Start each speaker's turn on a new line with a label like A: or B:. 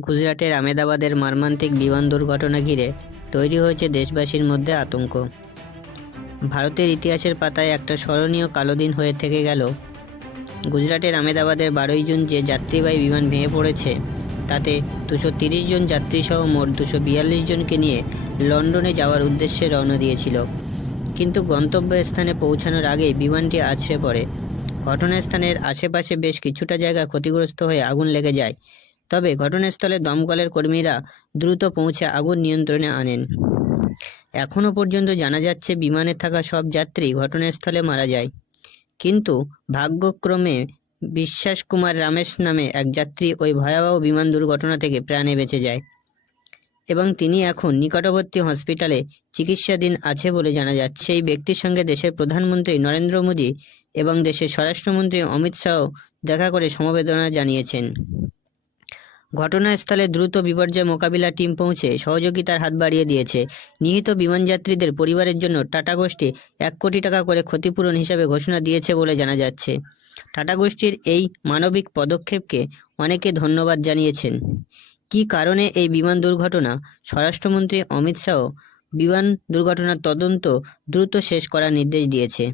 A: গুজরাটের আমেদাবাদের মর্মান্তিক বিমান দুর্ঘটনা ঘিরে তৈরি হয়েছে দেশবাসীর মধ্যে আতঙ্ক। ভারতের ইতিহাসের পাতায় একটা স্মরণীয় কালো দিন হয়ে থেকে গেল। গুজরাটের আমেদাবাদের বারোই জুন যে যাত্রীবাহী বিমান ভেঙে পড়েছে, তাতে দুশো তিরিশ জন যাত্রীসহ মোট দুশো বিয়াল্লিশ জনকে নিয়ে লন্ডনে যাওয়ার উদ্দেশ্যে রওনা দিয়েছিল। কিন্তু গন্তব্যস্থানে পৌঁছানোর আগেই বিমানটি আছড়ে পড়ে। ঘটনাস্থানের আশেপাশে বেশ কিছুটা জায়গা ক্ষতিগ্রস্ত হয়ে আগুন লেগে যায়। তবে ঘটনাস্থলে দমকলের কর্মীরা দ্রুত পৌঁছে আগুন নিয়ন্ত্রণে আনেন। এখনও পর্যন্ত জানা যাচ্ছে, বিমানে থাকা সব যাত্রী ঘটনাস্থলে মারা যায়। কিন্তু ভাগ্যক্রমে বিশ্বাস কুমার রামেশ নামে এক যাত্রী ওই ভয়াবহ বিমান দুর্ঘটনা থেকে প্রাণে বেঁচে যায়। এবং তিনি এখন নিকটবর্তী হসপিটালে চিকিৎসাধীন আছে বলে জানা যাচ্ছে। সেই ব্যক্তির সঙ্গে দেশের প্রধানমন্ত্রী নরেন্দ্র মোদী এবং দেশের স্বরাষ্ট্রমন্ত্রী অমিত শাহ দেখা করে সমবেদনা জানিয়েছেন। ঘটনাস্থলে দ্রুত বিপর্যয় মোকাবিলা টিম পৌঁছে সহযোগিতার হাত বাড়িয়ে দিয়েছে। নিহত বিমানযাত্রীদের পরিবারের জন্য টাটা গোষ্ঠী এক কোটি টাকা করে ক্ষতিপূরণ হিসাবে ঘোষণা দিয়েছে বলে জানা যাচ্ছে। টাটা গোষ্ঠীর এই মানবিক পদক্ষেপকে অনেকে ধন্যবাদ জানিয়েছেন। কী কারণে এই বিমান দুর্ঘটনা? স্বরাষ্ট্রমন্ত্রী অমিত শাহ বিমান দুর্ঘটনার তদন্ত দ্রুত শেষ করার নির্দেশ দিয়েছে।